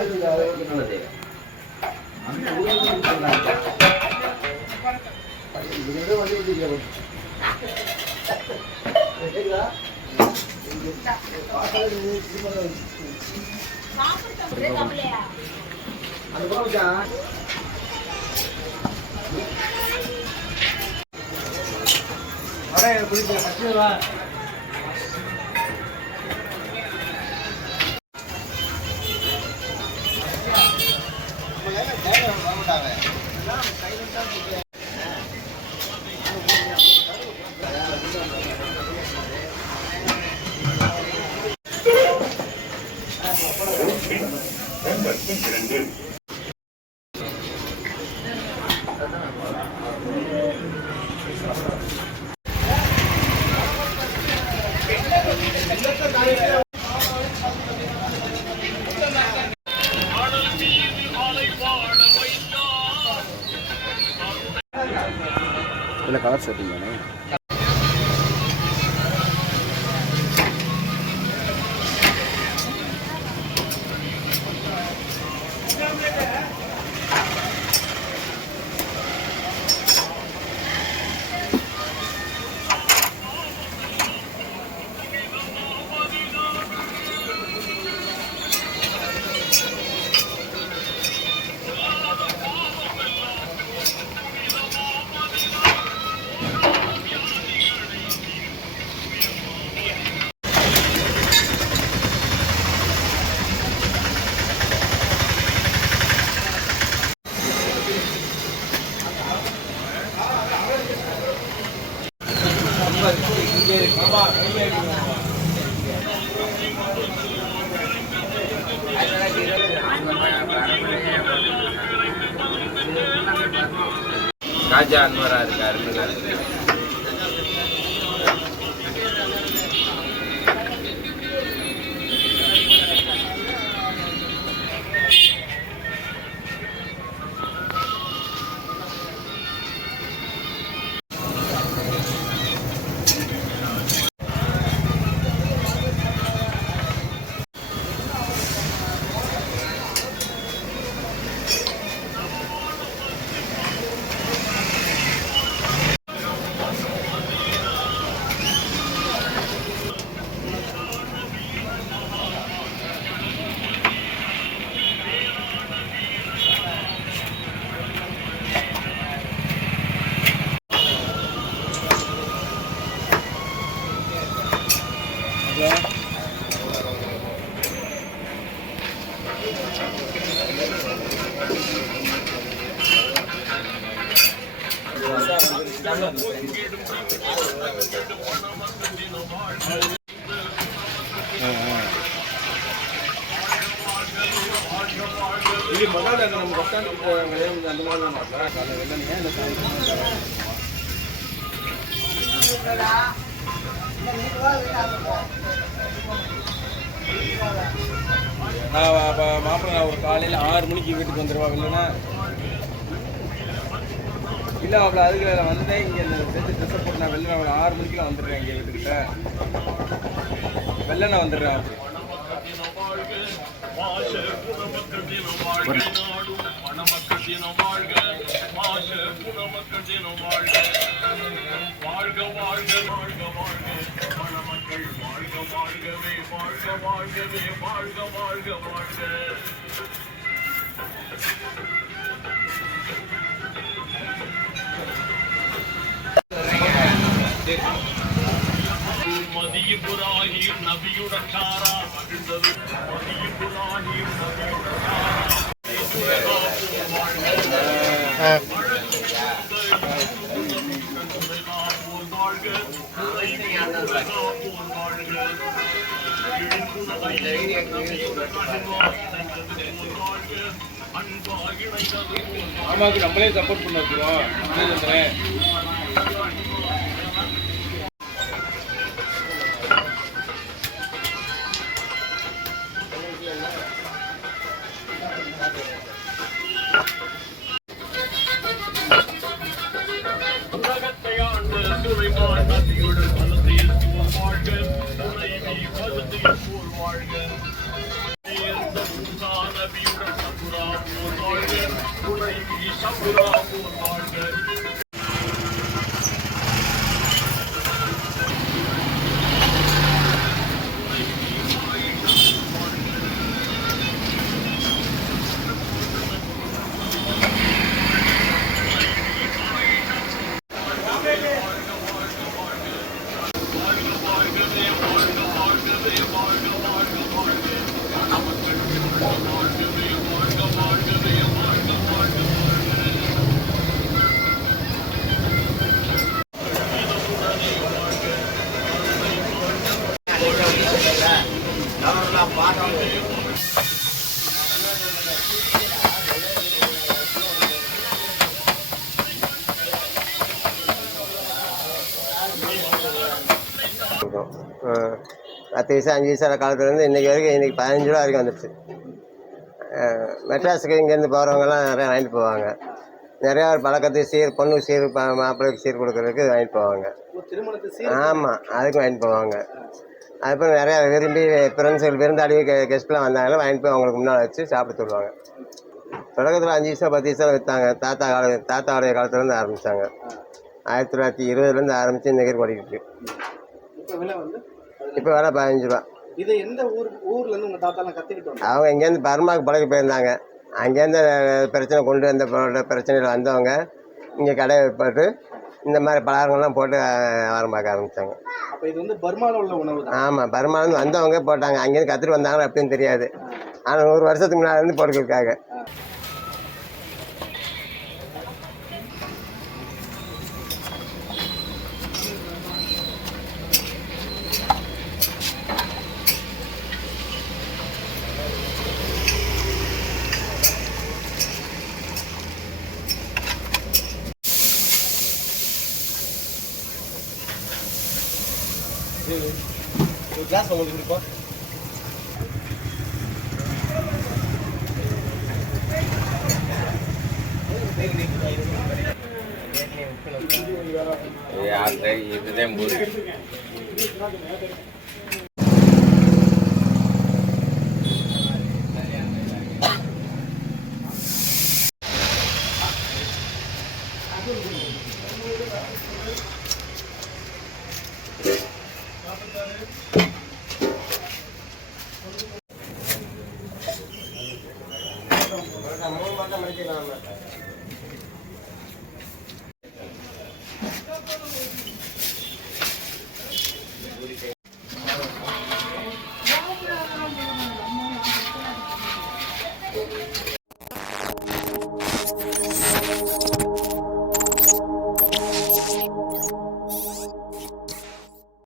அது அளவுக்கு நல்லது அந்த சொன்னாங்க வந்து அந்த பக்கம் வர குடிக்க இரண்டு இதில் கலர் செட்டிங் தானே? రాజా అన్వరాజు గారి இது முதல்ல நம்ம பஸ் ஸ்டாண்ட் அந்த மாதிரி தான் சாயந்தரம் அப்போ மாப்பிள்ளை நான் ஒரு காலையில் ஆறு மணிக்கு வீட்டுக்கு வந்துடுவா இல்லைன்னா இல்லை அவளை அதுக்கு நான் வந்தேன் இங்கே செஞ்சு ட்ரெஸ்ஸை போட்டு நான் வெளில அவளை ஆறு மணிக்கெலாம் வந்துடுறேன் இங்கே வீட்டுக்கிட்ட வெளில நான் வந்துடுறேன் அப்படி மதியிபுராஹிம் நபியுடன் சாரா மகிழ்ந்தது. நபியுடன் ஆமாக்கு நம்மளே சப்போர்ட் பண்ண Good luck. பத்து வயசு அஞ்சு வயசு காலத்துலேருந்து இன்றைக்கி வரைக்கும் இன்றைக்கி பதினஞ்சு ரூபா வரைக்கும் வந்துடுச்சு மெட்ராஸுக்கு இங்கேருந்து போகிறவங்கலாம் நிறையா வாங்கிட்டு போவாங்க. நிறையா ஒரு பழக்கத்துக்கு சீர் பொண்ணு சீர் ப- மாப்பிள்ளைக்கு சீர் கொடுக்கறதுக்கு வாங்கிட்டு போவாங்க. ஆமாம் அதுக்கும் வாங்கிட்டு போவாங்க. அதுக்கப்புறம் நிறையா விரும்பி ஃப்ரெண்ட்ஸுகள் விருந்தாளி கெ கெஸ்ட்லாம் வந்தாங்கன்னா வாங்கிட்டு போய் அவங்களுக்கு முன்னால் வச்சு சாப்பிட்டு சொல்லுவாங்க தொடக்கத்தில் அஞ்சு வருஷம் பத்து வருஷம் விற்றாங்க தாத்தா கால தாத்தாவுடைய காலத்துலேருந்து ஆரம்பித்தாங்க ஆயிரத்தி தொள்ளாயிரத்தி இருபதுலேருந்து ஆரம்பித்து இந்த வரைக்கும் ஓடிக்கிட்டு இப்போ விலை பதினஞ்சு ரூபா. இது எந்த ஊர் ஊர்ல இருந்து உங்க தாத்தாலாம் வந்தாங்க? அவங்க இங்கேருந்து பர்மாவுக்கு பழகி போயிருந்தாங்க. அங்கேருந்து பிரச்சனை கொண்டு வந்த பிரச்சனையில் வந்தவங்க இங்கே கடையை போட்டு இந்த மாதிரி பலகாரங்கள்லாம் போட்டு வியாபாரம் பார்க்க ஆரம்பித்தாங்க அப்ப இது வந்து பர்மால உள்ள உணவு தான். ஆமாம் பர்மாலேருந்து வந்தவங்க போட்டாங்க. அங்கேருந்து கற்றுட்டு வந்தாங்களோ அப்படின்னு தெரியாது. ஆனால் நூறு வருஷத்துக்கு முன்னாடி இருந்து போட்டுருக்காங்க ஒரு கிளாஸ் உங்களுக்கு கொடுப்போம். இது அந்த இதுதான்